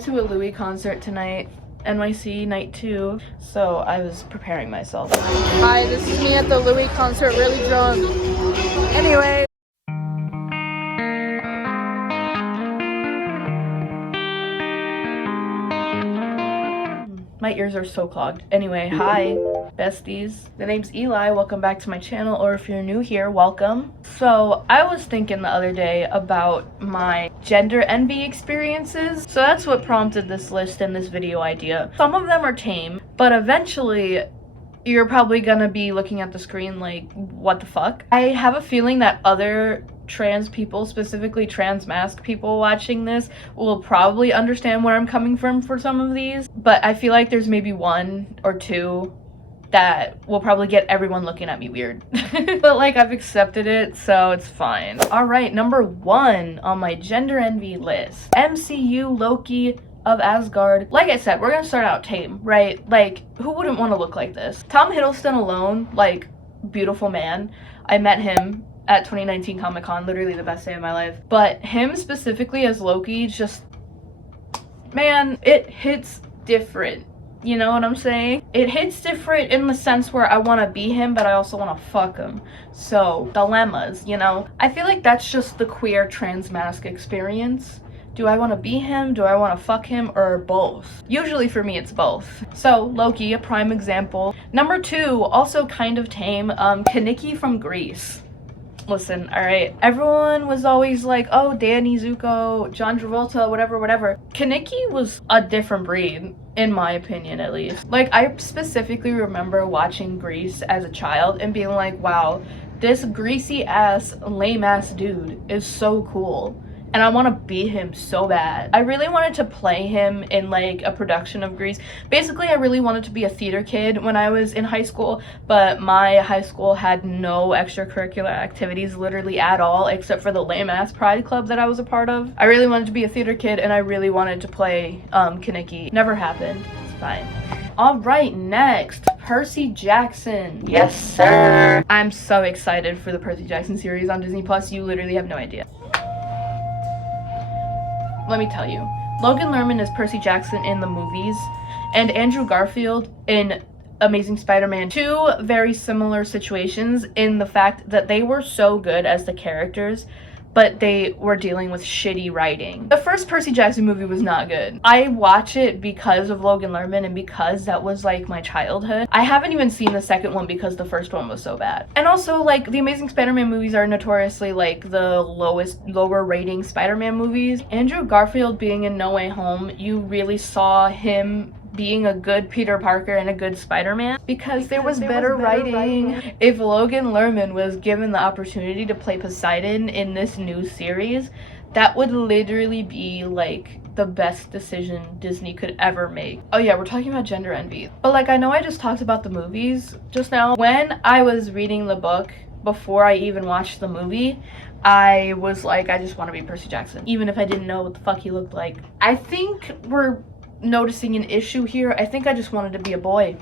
going to a Louis concert tonight, NYC night 2, so I was preparing myself. Hi, this is me at the Louis concert, really drunk. Anyway. My ears are so clogged. Anyway, hi, besties. The name's Eli. Welcome back to my channel, or if you're new here, welcome. So, I was thinking the other day about my gender envy experiences. So that's what prompted this list and this video idea. Some of them are tame, but eventually you're probably gonna be looking at the screen like, what the fuck? I have a feeling that other trans people, specifically trans mask people watching this, will probably understand where I'm coming from for some of these, but I feel like there's maybe one or two that will probably get everyone looking at me weird. But like, I've accepted it, so it's fine. Alright, number 1 on my gender envy list, MCU Loki of Asgard. Like I said, we're gonna start out tame, right? Like, who wouldn't want to look like this? Tom Hiddleston alone, like, beautiful man. I met him at 2019 Comic-Con, literally the best day of my life. But him specifically as Loki, just, man, it hits different. You know what I'm saying? It hits different in the sense where I want to be him, but I also want to fuck him. So, dilemmas, you know? I feel like that's just the queer trans mask experience. Do I want to be him? Do I want to fuck him? Or both? Usually for me, it's both. So, Loki, a prime example. Number 2, also kind of tame, Kaneki from Greece. Listen, alright, everyone was always like, oh, Danny, Zuko, John Travolta, whatever. Kaneki was a different breed, in my opinion at least. Like, I specifically remember watching Grease as a child and being like, wow, this greasy ass, lame ass dude is so cool. And I want to be him so bad. I really wanted to play him in like a production of Grease. Basically, I really wanted to be a theater kid when I was in high school, but my high school had no extracurricular activities literally at all, except for the lame ass pride club that I was a part of. I really wanted to be a theater kid and I really wanted to play Kaneki. Never happened. It's fine. Alright, next, Percy Jackson. Yes, sir. I'm so excited for the Percy Jackson series on Disney Plus. You literally have no idea. Let me tell you, Logan Lerman is Percy Jackson in the movies, and Andrew Garfield in Amazing Spider-Man. Two very similar situations in the fact that they were so good as the characters, but they were dealing with shitty writing. The first Percy Jackson movie was not good. I watch it because of Logan Lerman and because that was like my childhood. I haven't even seen the second one because the first one was so bad. And also, like, the Amazing Spider-Man movies are notoriously like the lower rating Spider-Man movies. Andrew Garfield being in No Way Home, you really saw him being a good Peter Parker and a good Spider-Man because there was better writing. If Logan Lerman was given the opportunity to play Poseidon in this new series, that would literally be like the best decision Disney could ever make. Oh yeah, we're talking about gender envy. But like, I know I just talked about the movies just now. When I was reading the book before I even watched the movie, I was like, I just want to be Percy Jackson, even if I didn't know what the fuck he looked like. I think we're noticing an issue here. I think I just wanted to be a boy.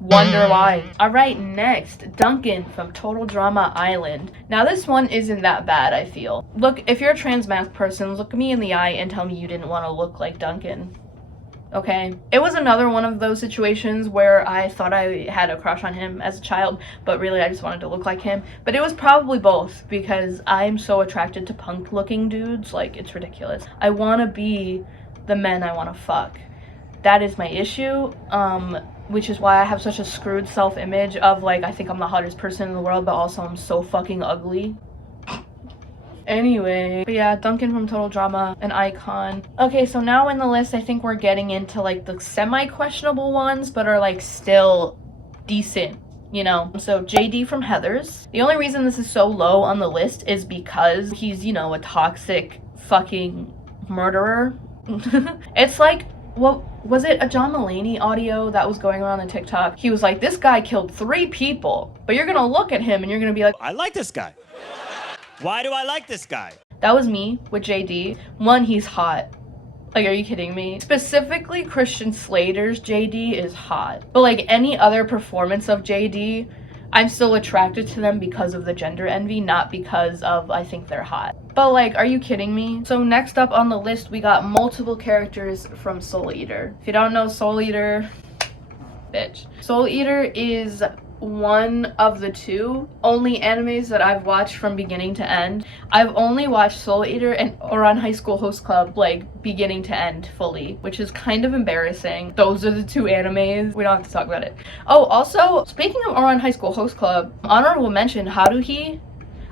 Wonder why. Alright, next, Duncan from Total Drama Island. Now this one isn't that bad, I feel. Look, if you're a trans mask person, look me in the eye and tell me you didn't want to look like Duncan. Okay? It was another one of those situations where I thought I had a crush on him as a child, but really I just wanted to look like him. But it was probably both, because I'm so attracted to punk looking dudes, like, it's ridiculous. I want to be the men I want to fuck. That is my issue, which is why I have such a screwed self-image of like, I think I'm the hottest person in the world, but also I'm so fucking ugly. Anyway, but yeah, Duncan from Total Drama, an icon. Okay, so now in the list, I think we're getting into like the semi-questionable ones, but are like still decent, you know? So JD from Heathers. The only reason this is so low on the list is because he's, you know, a toxic fucking murderer. It's like, what was it, a John Mulaney audio that was going around on TikTok? He was like, this guy killed 3 people, but you're gonna look at him and you're gonna be like, I like this guy. Why do I like this guy? That was me with JD. One, he's hot. Like, are you kidding me? Specifically, Christian Slater's JD is hot. But like any other performance of JD, I'm still attracted to them because of the gender envy, not because of I think they're hot. But like, are you kidding me? So next up on the list, we got multiple characters from Soul Eater. If you don't know Soul Eater, bitch. Soul Eater is one of the two only animes that I've watched from beginning to end. I've only watched Soul Eater and Ouran High School Host Club like beginning to end fully, which is kind of embarrassing. Those are the two animes. We don't have to talk about it. Oh, also, speaking of Ouran High School Host Club, honorable mention, Haruhi.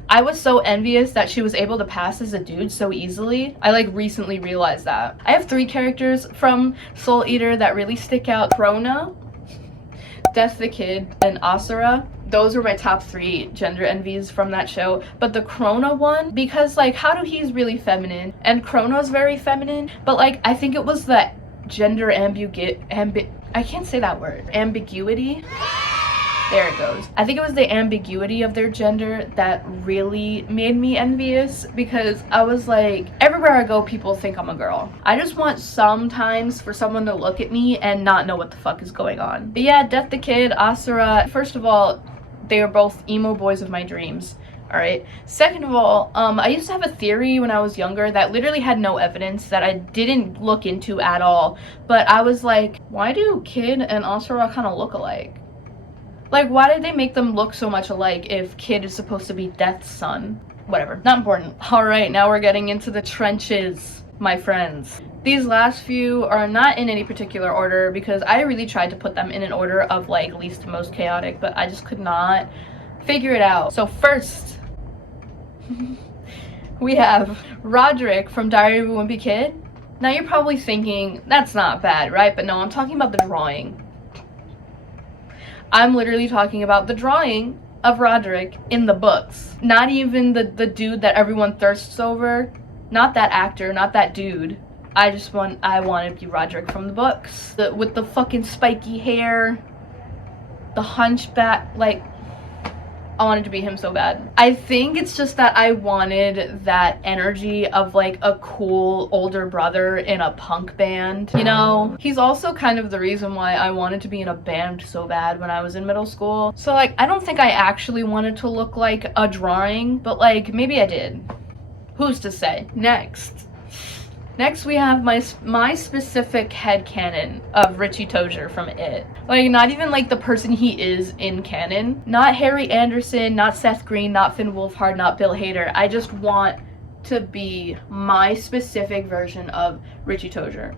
I was so envious that she was able to pass as a dude so easily. I like recently realized that. I have 3 characters from Soul Eater that really stick out. Krona, Death the Kid, and Asura. Those were my top 3 gender envies from that show. But the Krona one, because like Haruhi's really feminine and Krona's very feminine, but like I think it was the gender I can't say that word. Ambiguity. There it goes. I think it was the ambiguity of their gender that really made me envious, because I was like, everywhere I go, people think I'm a girl. I just want sometimes for someone to look at me and not know what the fuck is going on. But yeah, Death the Kid, Asura, first of all, they are both emo boys of my dreams. Alright. Second of all, I used to have a theory when I was younger that literally had no evidence, that I didn't look into at all. But I was like, why do Kid and Asura kind of look alike? Like, why did they make them look so much alike if Kid is supposed to be Death's son? Whatever, not important. Alright, now we're getting into the trenches, my friends. These last few are not in any particular order because I really tried to put them in an order of like least to most chaotic, but I just could not figure it out. So first, we have Roderick from Diary of a Wimpy Kid. Now you're probably thinking, that's not bad, right? But no, I'm talking about the drawing. I'm literally talking about the drawing of Roderick in the books. Not even the dude that everyone thirsts over. Not that actor, not that dude. I wanted to be Roderick from the books. With the fucking spiky hair. The hunchback, like, I wanted to be him so bad. I think it's just that I wanted that energy of like a cool older brother in a punk band, you know? He's also kind of the reason why I wanted to be in a band so bad when I was in middle school. So like, I don't think I actually wanted to look like a drawing, but like, maybe I did. Who's to say? Next we have my specific headcanon of Richie Tozier from It. Like, not even like the person he is in canon. Not Harry Anderson, not Seth Green, not Finn Wolfhard, not Bill Hader. I just want to be my specific version of Richie Tozier.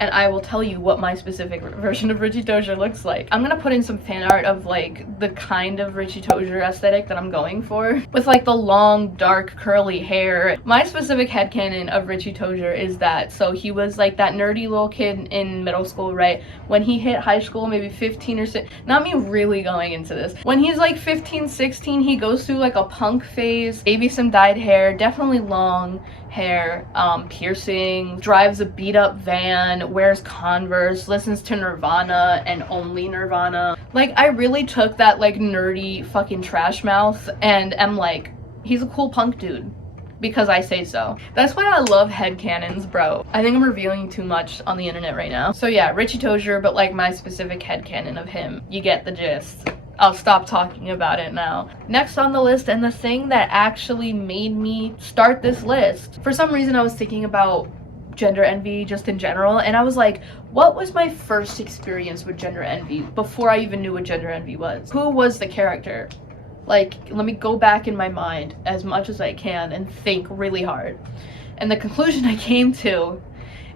And I will tell you what my specific version of Richie Tozier looks like. I'm gonna put in some fan art of like the kind of Richie Tozier aesthetic that I'm going for, with like the long dark curly hair. My specific headcanon of Richie Tozier is that, so he was like that nerdy little kid in middle school, right? When he hit high school, maybe 15 or 16, not me really going into this, when he's like 15, 16, he goes through like a punk phase, maybe some dyed hair, definitely long hair, piercing, drives a beat up van, wears Converse, listens to Nirvana and only Nirvana. Like, I really took that like nerdy fucking trash mouth and am like, he's a cool punk dude because I say so. That's why I love headcanons, bro. I think I'm revealing too much on the internet right now. So yeah, Richie Tozier, but like my specific headcanon of him. You get the gist. I'll stop talking about it now. Next on the list, and the thing that actually made me start this list, for some reason I was thinking about gender envy just in general, and I was like, what was my first experience with gender envy before I even knew what gender envy was? Who was the character? Like, let me go back in my mind as much as I can and think really hard. And the conclusion I came to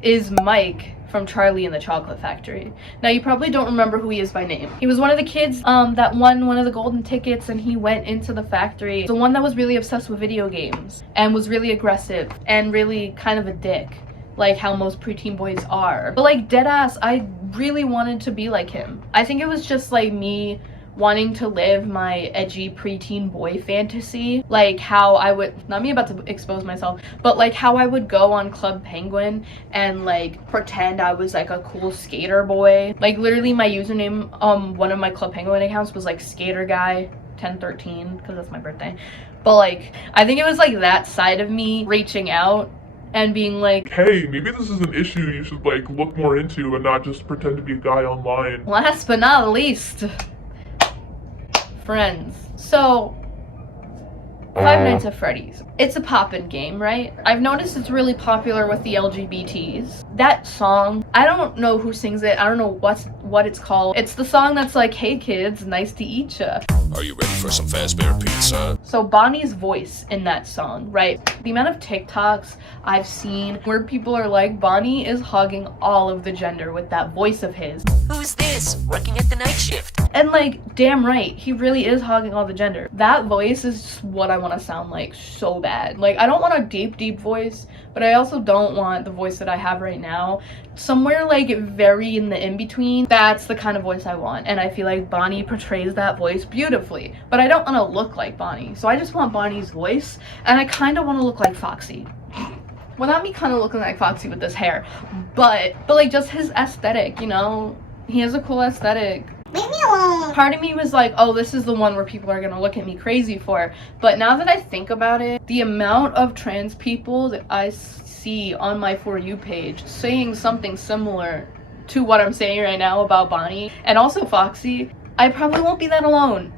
is Mike from Charlie and the Chocolate Factory. Now, you probably don't remember who he is by name. He was one of the kids that won one of the golden tickets, and he went into the factory. The one that was really obsessed with video games and was really aggressive and really kind of a dick, like how most preteen boys are. But like, deadass, I really wanted to be like him. I think it was just like me wanting to live my edgy preteen boy fantasy, like how I would, not me about to expose myself, but like how I would go on Club Penguin and like pretend I was like a cool skater boy. Like literally my username one of my Club Penguin accounts was like skater guy 1013 because that's my birthday. But like, I think it was like that side of me reaching out and being like, hey, maybe this is an issue you should like look more into and not just pretend to be a guy online. Last but not least, friends. So Five Nights at Freddy's. It's a poppin' game, right? I've noticed it's really popular with the LGBTs. That song, I don't know who sings it. I don't know what it's called. It's the song that's like, hey kids, nice to eat ya. Are you ready for some Fazbear pizza? So Bonnie's voice in that song, right? The amount of TikToks I've seen where people are like, Bonnie is hugging all of the gender with that voice of his. Who's this? Working at the night shift. And like, damn right, he really is hogging all the gender. That voice is just what I want to sound like so bad. Like, I don't want a deep voice, but I also don't want the voice that I have right now. Somewhere like very in the in-between, that's the kind of voice I want. And I feel like Bonnie portrays that voice beautifully. But I don't want to look like Bonnie. So I just want Bonnie's voice, and I kind of want to look like Foxy. Well, not me kind of looking like Foxy with this hair, but like just his aesthetic, you know? He has a cool aesthetic. Leave me alone. Part of me was like, oh, this is the one where people are gonna look at me crazy for. But now that I think about it, the amount of trans people that I see on my For You page saying something similar to what I'm saying right now about Bonnie and also Foxy, I probably won't be that alone.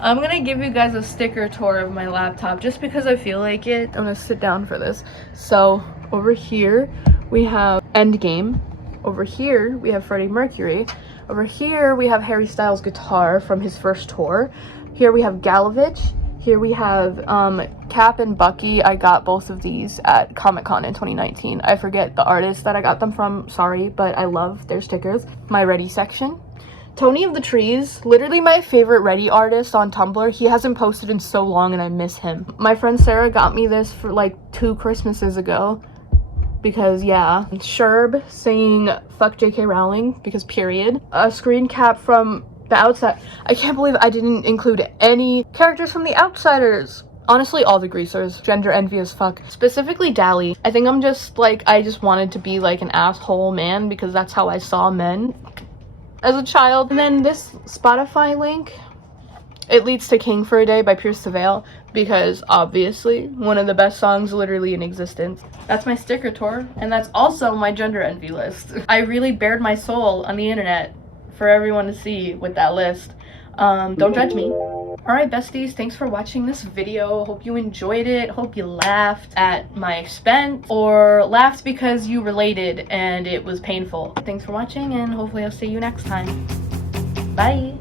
I'm gonna give you guys a sticker tour of my laptop just because I feel like it. I'm gonna sit down for this. So over here we have Endgame. Over here we have Freddie Mercury. Over here we have Harry Styles' guitar from his first tour. Here we have Galovich. Here we have Cap and Bucky. I got both of these at Comic-Con in 2019. I forget the artist that I got them from, sorry, but I love their stickers. My Ready section. Tony of the Trees, literally my favorite Ready artist on Tumblr. He hasn't posted in so long and I miss him. My friend Sarah got me this for like 2 Christmases ago. Because yeah, Sherb saying fuck JK Rowling because period. A screen cap from The Outside. I can't believe I didn't include any characters from The Outsiders. Honestly, all the greasers. Gender envy as fuck. Specifically Dally. I think I'm just like, I just wanted to be like an asshole man because that's how I saw men as a child. And then this Spotify link, It Leads to King for a Day by Pierce the Veil, because obviously one of the best songs literally in existence. That's my sticker tour, and that's also my gender envy list. I really bared my soul on the internet for everyone to see with that list. Don't judge me. Alright besties, thanks for watching this video. Hope you enjoyed it. Hope you laughed at my expense, or laughed because you related and it was painful. Thanks for watching, and hopefully I'll see you next time. Bye!